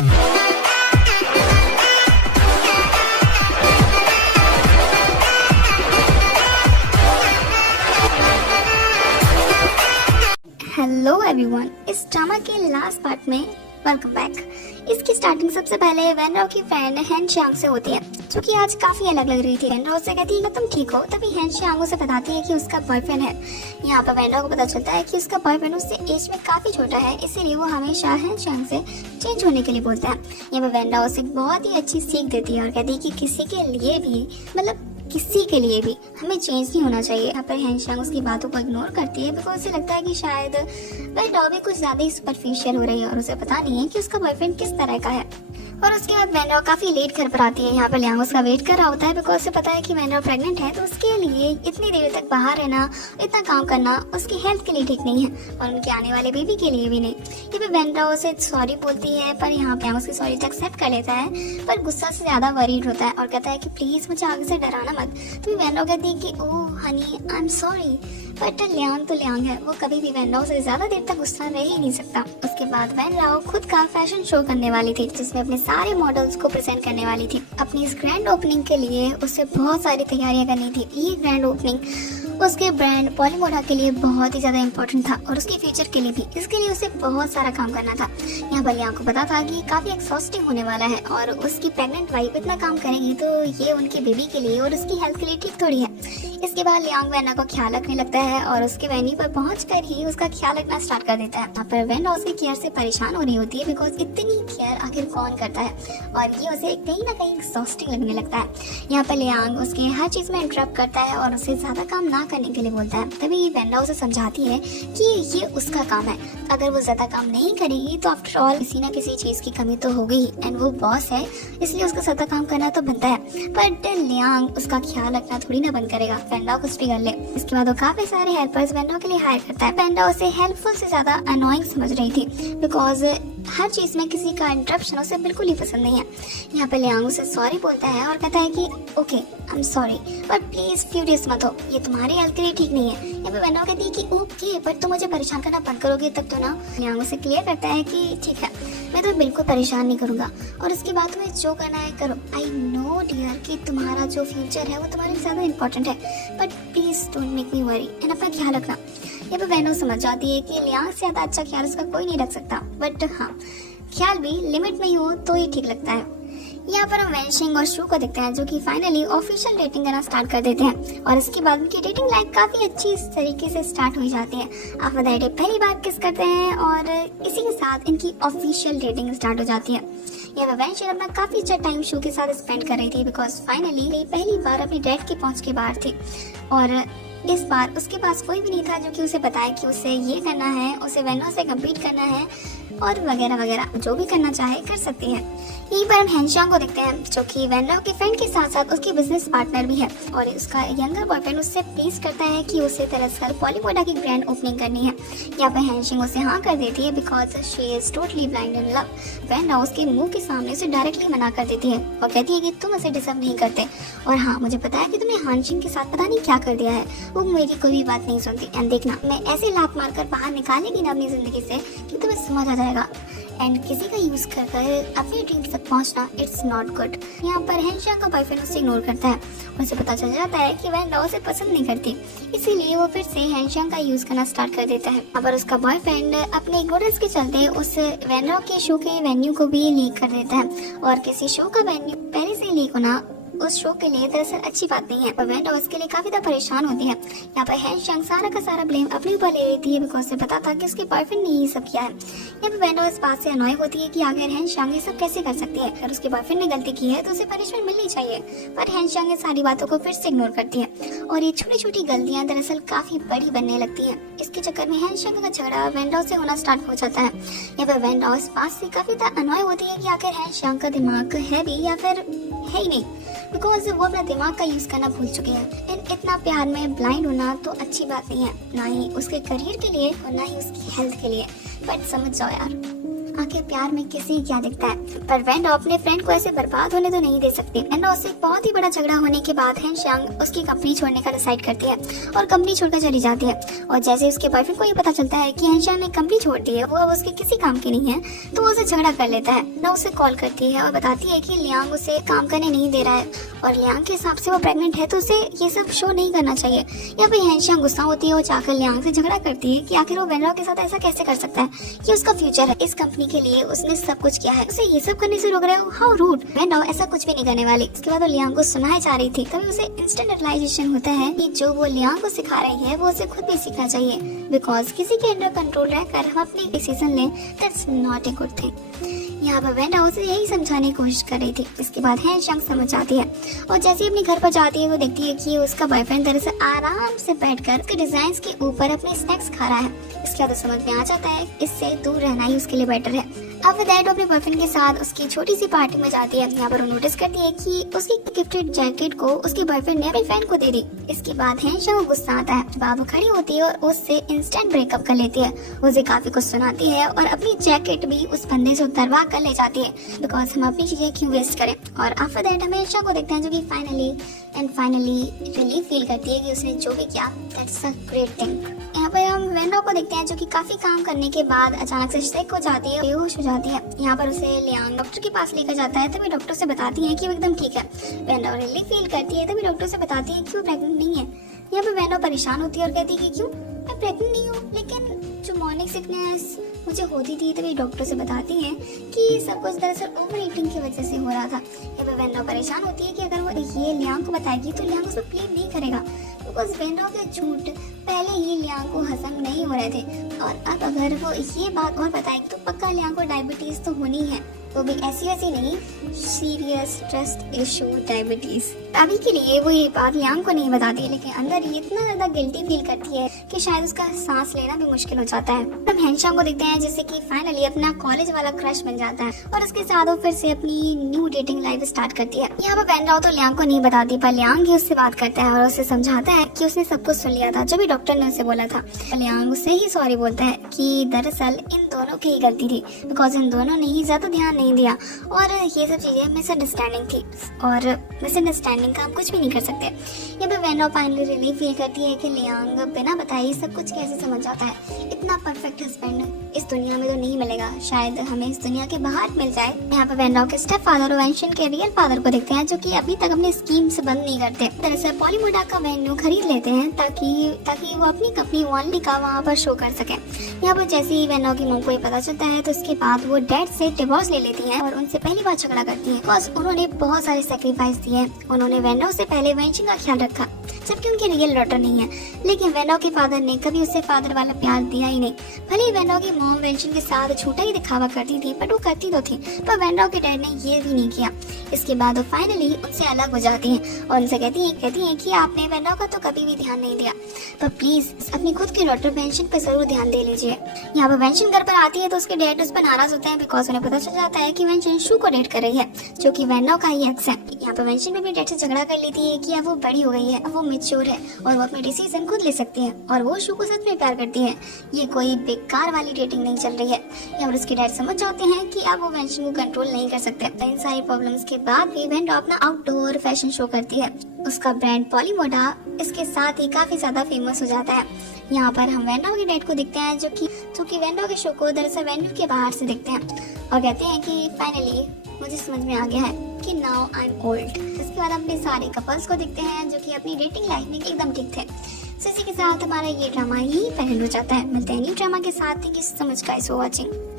Hello everyone, इस drama के last part में वेलकम बैक। इसकी स्टार्टिंग सबसे पहले वैनराव की फ्रेंड हैन शांग से होती है, जो कि आज काफी अलग लग रही थी। वैनराव से कहती है कि तुम ठीक हो, तभी हैन शांग उसे बताती है कि उसका बॉयफ्रेंड है। यहाँ पर वैनराव को पता चलता है कि उसका बॉयफ्रेंड उससे एज में काफी छोटा है, इसीलिए वो हमेशा हैन शांग से चेंज होने के लिए बोलता है। यहाँ पर वैनराव उसे बहुत ही अच्छी सीख देती है और कहती है कि किसी के लिए भी, मतलब किसी के लिए भी हमें चेंज नहीं होना चाहिए। यहाँ पर हैन शांग उसकी बातों को इग्नोर करती है, बिकॉज उसे लगता है कि शायद वह डॉबी कुछ ज्यादा ही सुपरफिशियल हो रही है और उसे पता नहीं है कि उसका बॉयफ्रेंड किस तरह का है। और उसके बाद वैनराव काफी लेट घर पर आती है। यहाँ पर लियांग उसका वेट कर रहा होता है, बिकॉज उसे पता है कि वैनराव प्रेग्नेंट है, तो उसके लिए इतनी देर तक बाहर रहना, इतना काम करना उसकी हेल्थ के लिए ठीक नहीं है और उनके आने वाले बेबी के लिए भी नहीं। ये भी वैनराव उसे सॉरी बोलती है, पर यहाँ पे उसकी सॉरी तो एक्सेप्ट कर लेता है, पर गुस्सा से ज्यादा वरीड होता है और कहता है कि प्लीज मुझे आगे से डराना मत। तो वैनराव कहती है कि oh honey I am sorry, but Liang तो लियांग है, वो कभी भी वैनराव से ज्यादा देर तक गुस्सा रह ही नहीं सकता। उसके बाद वैनराव खुद का फैशन शो करने वाली थी, जिसमें अपने सारे मॉडल्स को प्रेजेंट करने वाली थी। अपनी इस ग्रैंड ओपनिंग के लिए उसे बहुत सारी तैयारियां करनी थी। ये ग्रैंड ओपनिंग उसके ब्रांड पॉलीमोडा के लिए बहुत ही ज्यादा इंपॉर्टेंट था और उसके फ्यूचर के लिए भी। इसके लिए उसे बहुत सारा काम करना था। यहाँ पर लियांग को पता था कि काफी एक्सॉस्टिंग होने वाला है और उसकी प्रेग्नेंट वाइफ इतना काम करेगी तो ये उनके बेबी के लिए और उसकी हेल्थ के लिए ठीक थोड़ी है। इसके बाद लियांग वैना को ख्याल रखने लगता है और उसके वेन्यू पर पहुंचकर ही उसका ख्याल रखना स्टार्ट कर देता है। यहाँ पर वैना उसकी केयर से परेशान हो रही होती है, बिकॉज इतनी केयर आखिर कौन करता है और ये उसे कहीं ना कहीं एक्सॉस्टिंग लगने लगता है। यहाँ पर लियांग उसके हर चीज में इंटरप्ट करता है और उसे ज्यादा काम ना करने के लिए बोलता है। तभी वैना उसे समझाती है कि ये उसका काम है, अगर वो ज्यादा काम नहीं करेगी तो आफ्टर ऑल किसी ना किसी चीज की कमी तो होगी एंड वो बॉस है, इसलिए उसका ज्यादा काम करना तो बनता है। बट लियांग उसका ख्याल रखना थोड़ी ना बंद करेगा, वैंडा कुछ भी कर ले। इसके बाद वो काफी सारे हेल्पर्स वैंडा के लिए हायर करता है। वैंडा उसे हेल्पफुल से ज्यादा अनोइंग समझ रही थी, बिकॉज हर चीज में किसी का इंटरप्शन उसे बिल्कुल ही पसंद नहीं है। यहाँ पे लियांग उसे सॉरी बोलता है और कहता है कि okay I am sorry, but please furious मत हो, ये तुम्हारी हेल्थ के लिए ठीक नहीं है। यहाँ पे वैंडा कहती है कि ओके बट तुम मुझे परेशान करना बंद करोगे तब तो ना। लियांग उसे क्लियर करता है कि ठीक है, मैं तो बिल्कुल परेशान नहीं करूंगा और इसके बाद तुम्हें जो करना है करो। आई नो डियर कि तुम्हारा जो फ्यूचर है वो तुम्हारे लिए ज्यादा इंपॉर्टेंट है, but please don't make me worry and अपना ख्याल रखना। ये भी वैनो समझ जाती है कि लियांग से ज्यादा अच्छा ख्याल उसका कोई नहीं रख सकता, बट हाँ ख्याल भी लिमिट में ही हो तो ही ठीक लगता है। यहाँ पर हम वैनशिंग और शू को देखते हैं, जो कि फाइनली ऑफिशियल डेटिंग करना स्टार्ट कर देते हैं और इसके बाद उनकी डेटिंग लाइफ काफी अच्छी तरीके से स्टार्ट हो जाती है। आफ्टर दैट पहली बार किस करते हैं और इसी के साथ इनकी ऑफिशियल डेटिंग स्टार्ट हो जाती है। यहाँ पर वैनशिंग अपना काफी अच्छा टाइम शू के साथ स्पेंड कर रही थी, बिकॉज फाइनली पहली बार अपनी डैड के पहुंच के बाहर थी और इस बार उसके पास कोई भी नहीं था जो कि उसे बताए कि उसे ये करना है, उसे वैनो से कम्पीट करना है और वगैरह वगैरह, जो भी करना चाहे कर सकती है। यहीं पर हम हैनशांग को देखते हैं, जो कि वैनो के फ्रेंड के साथ साथ उसकी बिजनेस पार्टनर भी है और उसका यंगर बॉयफ्रेंड उससे प्लीज करता है कि उसे दरअसल पॉलीमोडा की ग्रैंड ओपनिंग करनी है। यहाँ पर हैनशिंग उसे हाँ कर देती है, because she is totally blind in love. वैनो उसके मुंह के सामने उसे डायरेक्टली मना कर देती है और कहती है कि तुम उसे डिजर्व नहीं करते और हाँ मुझे पता है कि तुमने हानशिंग के साथ पता नहीं क्या कर दिया है, वो मेरी कोई भी बात नहीं सुनती एंड देखना मैं ऐसे लात मारकर बाहर निकालेगी ना अपनी जिंदगी से कि तुम्हें समझ आ जाएगा। एंड किसी का यूज कर अपने ड्रीम्स तक पहुंचना इट्स नॉट गुड। यहाँ पर हैनशांग का बॉयफ्रेंड उसे इग्नोर करता है, उसे पता चल जाता है कि वह उसे पसंद नहीं करती, इसीलिए वो फिर से हैनशांग का यूज करना स्टार्ट कर देता है। यहाँ पर उसका बॉयफ्रेंड अपने इग्नोरेंस के चलते उस वैनो के शो के वेन्यू को भी लीक कर देता है और किसी शो का वेन्यू पहले से लीक होना उस शो के लिए दरअसल अच्छी बात नहीं है और वैंडा उसके लिए काफी ज्यादा परेशान होती है। यहाँ पर हैनशांग सारा का सारा ब्लेम अपने ऊपर ले लेती है, बिकॉज उसे पता था कि उसके बॉयफ्रेंड ने ये सब किया है। यहाँ पर वैंडा इस बात से अनॉय होती है कि आखिर हैनशांग ये सब कैसे कर सकती है, अगर उसके बॉयफ्रेंड ने गलती की है तो उसे पनिशमेंट मिलनी चाहिए, पर हैनशांग सारी बातों को फिर से इग्नोर करती है और ये छोटी छोटी गलतियां दरअसल काफी बड़ी बनने लगती है। इसके चक्कर में हैनशांग का झगड़ा वैंडा से होना स्टार्ट हो जाता है। यहाँ पर वैंडा इस बात से काफी ज्यादा अनॉय होती है कि आखिर हैनशांग का दिमाग है भी या फिर है ही नहीं, बिकॉज वो अपना दिमाग का यूज करना भूल चुके हैं। इतना प्यार में ब्लाइंड होना तो अच्छी बात नहीं है, ना ही उसके करियर के लिए और ना ही उसकी हेल्थ के लिए, बट समझ जाओ यार। आखिर प्यार में किसी क्या दिखता है। पर वेंडो अपने फ्रेंड को ऐसे बर्बाद होने तो नहीं दे सकती। वेंडो उससे एक बहुत ही बड़ा झगड़ा होने के बाद हेनशांग उसकी कंपनी छोड़ने का डिसाइड करती है और कंपनी छोड़कर चली जाती है। और जैसे उसके बॉयफ्रेंड को ये पता चलता है कि हेनशांग ने कंपनी छोड़ दी है, वो अब उसके किसी काम की नहीं है, तो वो उसे झगड़ा कर लेता है। ना उसे कॉल करती है और बताती है कि लियांग उसे काम करने नहीं दे रहा है और लियांग के हिसाब से वो प्रेग्नेंट है, तो उसे ये सब शो नहीं करना चाहिए। या फिर हेनशांग गुस्सा होती है और जाकर लियांग से झगड़ा करती है कि आखिर वो वेनराओ के साथ ऐसा कैसे कर सकता है, ये उसका फ्यूचर है, इस कंपनी के लिए उसने सब कुछ किया है, उसे ये सब करने से रोक रहे हो, हाउ रूड। वेनराओ ऐसा कुछ भी नहीं करने वाली। इसके बाद वो लियांग को सुनाई जा रही थी, तभी उसे इंस्टेंट रियलाइजेशन होता है कि जो वो लियांग को सिखा रही है वो उसे खुद भी सीखना चाहिए, बिकॉज किसी के अंडर कंट्रोल रहकर हम अपनी डिसीजन लें, that's not a good thing. यहाँ पर वेंडा उसे यही समझाने की कोशिश कर रही थी। इसके बाद हेनशांग समझ जाती है और जैसे ही अपने घर पर जाती है वो देखती है कि उसका बॉयफ्रेंड दरअसल आराम से बैठकर उसके डिजाइन के ऊपर अपने स्नैक्स खा रहा है। इसके बाद समझ में आ जाता है इससे दूर रहना ही उसके लिए बेटर है। अब दैट अपने बॉयफ्रेंड के साथ उसकी छोटी सी पार्टी में जाती है। यहाँ पर वो नोटिस करती है कि उसकी गिफ्टेड जैकेट को उसके बॉयफ्रेंड ने अपनी फ्रेंड को दे दी। इसके बाद हेनशांग को गुस्सा आता है। जब वो खड़ी होती है और उससे इंस्टेंट ब्रेकअप कर लेती है, उसे काफी कुछ सुनाती है और अपनी जैकेट भी उस बंदे से उतरवा कर ले जाती है, बिकॉज हम अपनी चीजें क्यों वेस्ट करें। और आफ्टर दैट हम हेनशांग को देखते हैं जो कि फाइनली रिलीफ फील करती है कि उसने जो भी किया दैट्स अ ग्रेट थिंग। यहाँ पर हम वेनराओ को देखते हैं जो कि काफी काम करने के बाद अचानक से सिक हो जाती है, बेहोश हो जाती है। यहाँ पर उसे लियांग डॉक्टर के पास लेकर जाता है, तभी डॉक्टर से बताती है कि वो एकदम ठीक है। वेनराओ रिलीफ फील करती है, तभी डॉक्टर से बताती है कि वो प्रेग्नेंट नहीं है। यहाँ पर वेनराओ परेशान होती है और कहती है कि क्यों, मैं प्रेग्नेंट नहीं हूँ, लेकिन जो मॉर्निंग सिकनेस मुझे होती थी। तभी डॉक्टर से बताती हैं कि सब कुछ दरअसल ओवर ईटिंग की वजह से हो रहा था। यहाँ पर वेनराओ परेशान होती है कि अगर वो ये लियांग को बताएगी तो लियांग उसको ब्लेम नहीं करेगा, बिकॉज वेनराओ के झूठ पहले ही लियांग को हजम नहीं हो रहे थे और अब अगर वो ये बात और बताएगी तो पक्का लियांग को डायबिटीज तो होनी है, वो भी ऐसी वैसी नहीं, सीरियस ट्रस्ट इशू डायबिटीज। अभी के लिए वो ये बात लियांग को नहीं बताती है, लेकिन अंदर ही इतना ज्यादा गिल्टी फील करती है कि शायद उसका सांस लेना भी मुश्किल हो जाता है। हम हेनशांग को देखते हैं जैसे कि फाइनली अपना कॉलेज वाला क्रश मिल जाता है और उसके साथ वो फिर से अपनी न्यू डेटिंग लाइफ स्टार्ट करती है। यहाँ पर वेनराओ तो लियांग को नहीं बताती, पर लियांग ही उससे बात करता है और उसे समझाता है कि उसने सब कुछ सुन लिया था जो भी डॉक्टर ने उसे बोला था। लियांग उससे ही सॉरी बोलता है कि दरअसल इन दोनों की ही गलती थी, बिकॉज इन दोनों ने ही ज्यादा ध्यान नहीं दिया और ये सब चीजें मिसअंडरस्टैंडिंग थी और मिसअंडरस्टैंडिंग का हम कुछ भी नहीं कर सकते। ये भी वेनराओ फाइनली रिलीफ फील करती है कि लियांग बिना बताए सब कुछ कैसे समझ जाता है। इतना परफेक्ट हस्बैंड इस दुनिया में तो नहीं मिलेगा, शायद हमें इस दुनिया के बाहर मिल जाए। यहाँ पे वेनराओ के स्टेप फादर और वेंशन के रियल फादर को देखते हैं जो कि अभी तक अपने स्कीम से बंद नहीं करते। दरअसल पॉलीमोडा का वेन्यू खरीद लेते हैं ताकि वो अपनी कंपनी वॉलनी का वहाँ पर शो कर सके। यहाँ पर जैसे ही वेनराओ की मॉम को ये पता चलता है तो उसके बाद वो डैड से डिवोर्स ले लेती है और उनसे पहली बार झगड़ा करती है, बिकॉज उन्होंने बहुत सारे सेक्रीफाइस दिए। उन्होंने वेनराओ से पहले वेंशन का ख्याल रखा जबकि उनकी रियल डॉटर नहीं है, लेकिन वेनराओ के फादर ने कभी उसे फादर वाला प्यार दिया ही नहीं। भले ही वेनराओ की मॉम वेंशन के साथ झूठा ही दिखावा करती थी, पर वो करती तो थी, पर वेनराओ के डैड ने ये भी नहीं किया। इसके बाद वो फाइनली उनसे अलग हो जाती हैं और उनसे कहती हैं कि आपने वेनराओ का तो कभी भी ध्यान नहीं दिया, पर प्लीज अपनी खुद की डॉटर वेंशन पे जरूर ध्यान दे लीजिए। यहाँ पर वेंशन घर पर आती है तो उसके डैड उस पर नाराज होते हैं, बिकॉज उन्हें पता चल जाता है कि वेंशन शू को डेट कर रही है जो कि वेनराओ का ही एक्स है। यहाँ पर वेंशन भी अपने डैड से झगड़ा कर लेती है कि अब वो बड़ी हो गई है, अब वो मैच्योर है और वो अपने डिसीजन खुद ले सकती है और वो शू को सच में प्यार करती है। ये कोई बेकार वाली डेटिंग नहीं चल रही है। यहाँ पर उसके डैड समझ जाते हैं कि अब वो वेंशन को कंट्रोल नहीं कर सकते। इन सारी प्रॉब्लम्स के बाद भी वेनराओ अपना आउटडोर फैशन शो करती है। उसका ब्रांड पॉलीमोडा इसके साथ ही काफी ज्यादा फेमस हो जाता है। यहाँ पर हम वेनराओ के डैड को देखते हैं जो कि वेनराओ के शो को दरअसल वेन्यू के बाहर से देखते हैं और कहते हैं कि फाइनली मुझे समझ में आ गया है कि नाउ आई एम ओल्ड। इसके बाद अपने सारे कपल्स को देखते हैं जो कि अपनी डेटिंग लाइफ में एकदम ठीक थे। इसी के साथ हमारा ये ड्रामा ही एंड हो जाता है। मिलते हैं न्यू ड्रामा के साथ। Thank you so much guys for watching.